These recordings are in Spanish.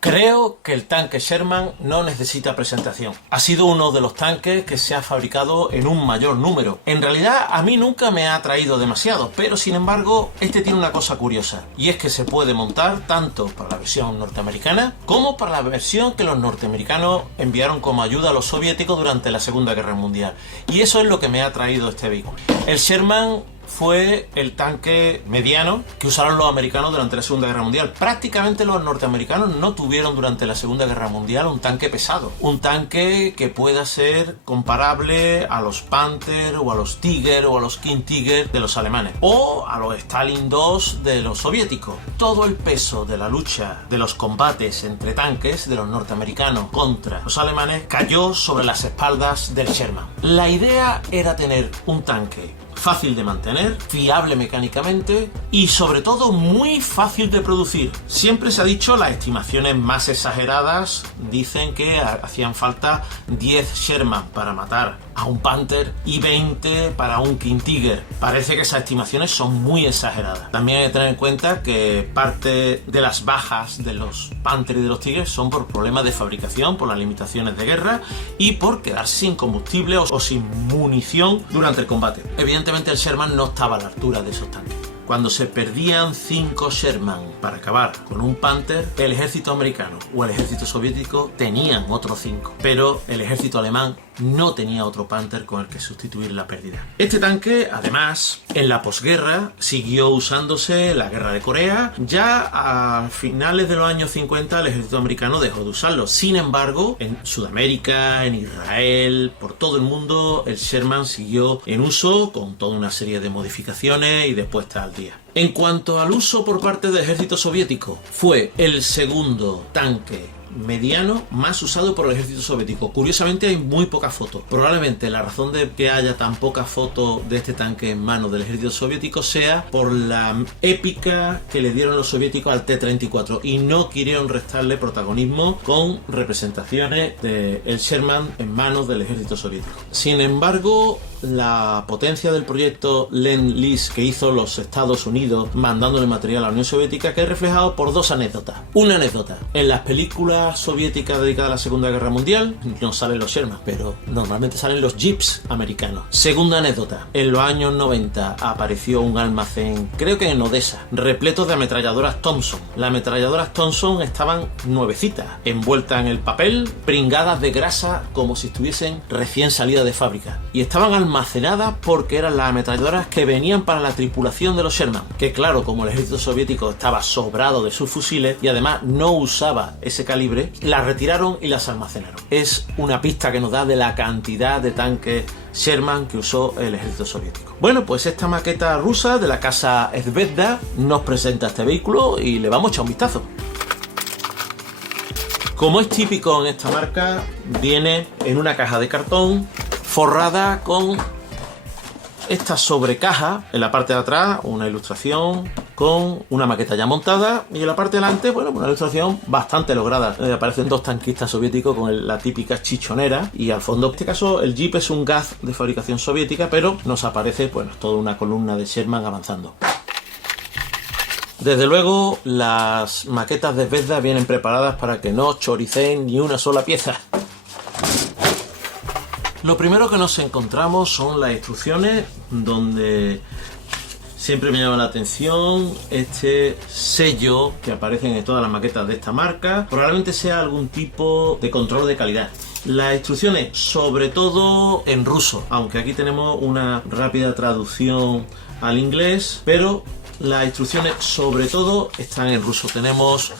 Creo que el tanque Sherman no necesita presentación. Ha sido uno de los tanques que se ha fabricado en un mayor número. En realidad a mí nunca me ha atraído demasiado, pero sin embargo este tiene una cosa curiosa, y es que se puede montar tanto para la versión norteamericana como para la versión que los norteamericanos enviaron como ayuda a los soviéticos durante la Segunda Guerra Mundial. Y eso es lo que me ha atraído este vehículo. El Sherman fue el tanque mediano que usaron los americanos durante la Segunda Guerra Mundial. Prácticamente los norteamericanos no tuvieron durante la Segunda Guerra Mundial un tanque pesado, un tanque que pueda ser comparable a los Panther o a los Tiger o a los King Tiger de los alemanes o a los Stalin II de los soviéticos. Todo el peso de la lucha, de los combates entre tanques de los norteamericanos contra los alemanes cayó sobre las espaldas del Sherman. La idea era tener un tanque fácil de mantener, fiable mecánicamente y sobre todo muy fácil de producir. Siempre se ha dicho, las estimaciones más exageradas dicen que hacían falta 10 Sherman para matar a un Panther y 20 para un King Tiger. Parece que esas estimaciones son muy exageradas. También hay que tener en cuenta que parte de las bajas de los Panther y de los Tigers son por problemas de fabricación, por las limitaciones de guerra y por quedarse sin combustible o sin munición durante el combate. Evidentemente el Sherman no estaba a la altura de esos tanques. Cuando se perdían 5 Sherman para acabar con un Panther, el ejército americano o el ejército soviético tenían otros 5, pero el ejército alemán no tenía otro Panther con el que sustituir la pérdida. Este tanque, además, en la posguerra siguió usándose en la guerra de Corea. Ya a finales de los años 50 el ejército americano dejó de usarlo. Sin embargo, en Sudamérica, en Israel, por todo el mundo, el Sherman siguió en uso con toda una serie de modificaciones y de puestas al día. En cuanto al uso por parte del ejército soviético, fue el segundo tanque mediano más usado por el ejército soviético. Curiosamente hay muy pocas fotos. Probablemente la razón de que haya tan pocas fotos de este tanque en manos del ejército soviético sea por la épica que le dieron los soviéticos al T-34 y no quisieron restarle protagonismo con representaciones del Sherman en manos del ejército soviético. Sin embargo, la potencia del proyecto Lend-Lease que hizo los Estados Unidos mandándole material a la Unión Soviética queda reflejado por dos anécdotas. Una anécdota: en las películas soviéticas dedicadas a la Segunda Guerra Mundial no salen los Sherman, pero normalmente salen los Jeeps americanos. Segunda anécdota: en los años 90 apareció un almacén, creo que en Odessa, repleto de ametralladoras Thompson. Las ametralladoras Thompson estaban nuevecitas, envueltas en el papel, pringadas de grasa como si estuviesen recién salidas de fábrica, y estaban almacenadas porque eran las ametralladoras que venían para la tripulación de los Sherman, que claro, como el ejército soviético estaba sobrado de sus fusiles y además no usaba ese calibre, las retiraron y las almacenaron. Es una pista que nos da de la cantidad de tanques Sherman que usó el ejército soviético. Bueno, pues esta maqueta rusa de la casa Zvezda nos presenta este vehículo y le vamos a echar un vistazo. Como es típico en esta marca, viene en una caja de cartón forrada con esta sobrecaja. En la parte de atrás una ilustración con una maqueta ya montada y en la parte de delante, bueno, una ilustración bastante lograda. Aparecen dos tanquistas soviéticos con la típica chichonera y al fondo, en este caso, el Jeep es un Gaz de fabricación soviética, pero nos aparece pues toda una columna de Sherman avanzando. Desde luego, las maquetas de Zvezda vienen preparadas para que no choriceen ni una sola pieza. Lo primero que nos encontramos son las instrucciones, donde siempre me llama la atención este sello que aparece en todas las maquetas de esta marca. Probablemente sea algún tipo de control de calidad. Las instrucciones, sobre todo en ruso, aunque aquí tenemos una rápida traducción al inglés, pero las instrucciones sobre todo están en ruso. Tenemos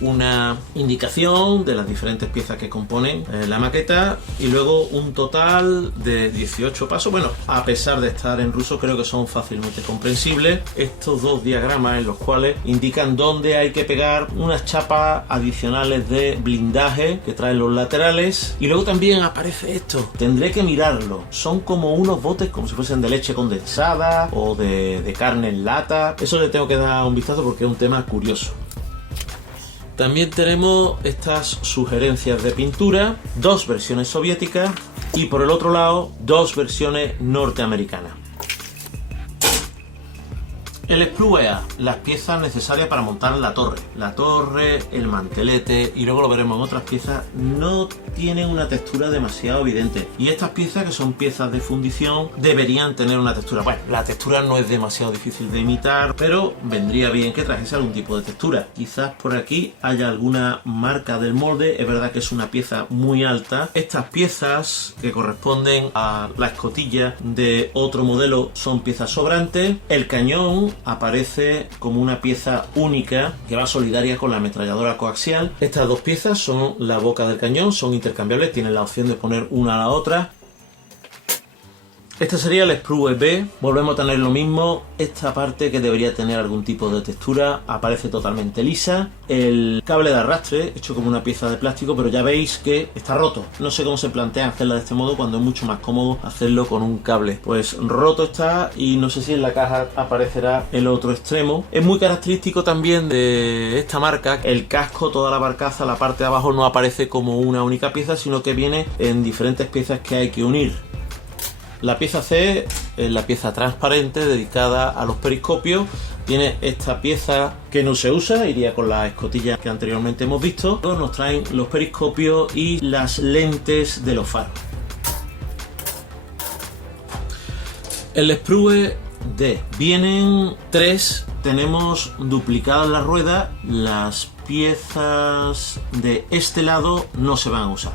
una indicación de las diferentes piezas que componen la maqueta y luego un total de 18 pasos. Bueno, a pesar de estar en ruso, creo que son fácilmente comprensibles estos dos diagramas en los cuales indican dónde hay que pegar unas chapas adicionales de blindaje que traen los laterales. Y luego también aparece esto, tendré que mirarlo, son como unos botes como si fuesen de leche condensada o de carne en lata. Eso le tengo que dar un vistazo porque es un tema curioso. También tenemos estas sugerencias de pintura, dos versiones soviéticas y por el otro lado dos versiones norteamericanas. El sprue A, las piezas necesarias para montar la torre, el mantelete, y luego lo veremos en otras piezas, no tienen una textura demasiado evidente. Y estas piezas, que son piezas de fundición, deberían tener una textura. Bueno, la textura no es demasiado difícil de imitar, pero vendría bien que trajese algún tipo de textura. Quizás por aquí haya alguna marca del molde. Es verdad que es una pieza muy alta. Estas piezas, que corresponden a la escotilla de otro modelo, son piezas sobrantes. El cañón aparece como una pieza única que va solidaria con la ametralladora coaxial. Estas dos piezas son la boca del cañón, son intercambiables, tienen la opción de poner una a la otra. Este sería el sprue B. Volvemos a tener lo mismo. Esta parte, que debería tener algún tipo de textura, aparece totalmente lisa. El cable de arrastre, hecho como una pieza de plástico, pero ya veis que está roto. No sé cómo se plantea hacerla de este modo cuando es mucho más cómodo hacerlo con un cable. Pues roto está, y no sé si en la caja aparecerá el otro extremo. Es muy característico también de esta marca el casco, toda la barcaza, la parte de abajo no aparece como una única pieza, sino que viene en diferentes piezas que hay que unir. La pieza C es la pieza transparente dedicada a los periscopios. Tiene esta pieza que no se usa, iría con las escotillas que anteriormente hemos visto. Luego nos traen los periscopios y las lentes de los faros. El sprue D. Vienen tres. Tenemos duplicadas las ruedas. Las piezas de este lado no se van a usar.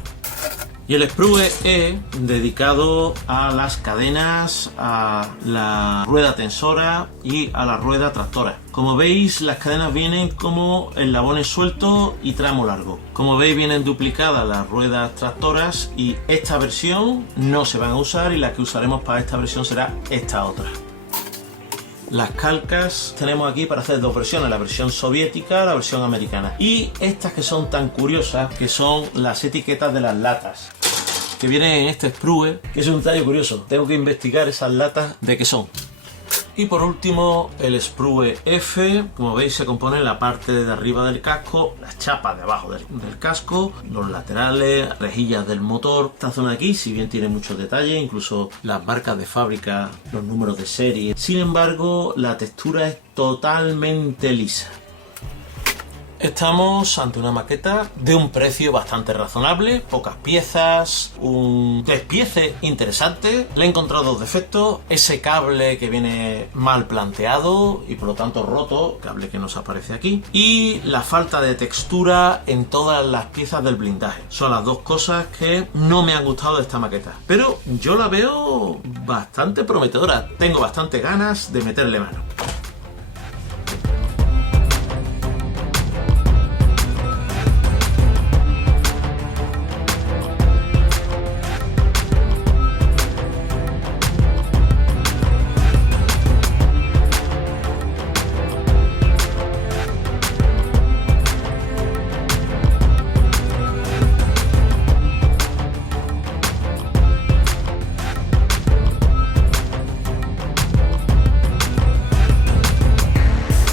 Y el sprue E, dedicado a las cadenas, a la rueda tensora y a la rueda tractora. Como veis, las cadenas vienen como eslabones sueltos y tramo largo. Como veis, vienen duplicadas las ruedas tractoras, y esta versión no se van a usar, y la que usaremos para esta versión será esta otra. Las calcas tenemos aquí para hacer dos versiones, la versión soviética, la versión americana. Y estas que son tan curiosas, que son las etiquetas de las latas, que vienen en este sprue, que es un detalle curioso. Tengo que investigar esas latas de qué son. Y por último, el sprue F. Como veis, se compone en la parte de arriba del casco, las chapas de abajo del casco, los laterales, rejillas del motor. Esta zona de aquí, si bien tiene muchos detalles, incluso las marcas de fábrica, los números de serie, sin embargo, la textura es totalmente lisa. Estamos ante una maqueta de un precio bastante razonable, pocas piezas, un despiece interesante. Le he encontrado dos defectos: ese cable que viene mal planteado y por lo tanto roto, cable que nos aparece aquí, y la falta de textura en todas las piezas del blindaje. Son las dos cosas que no me han gustado de esta maqueta, pero yo la veo bastante prometedora. Tengo bastante ganas de meterle mano.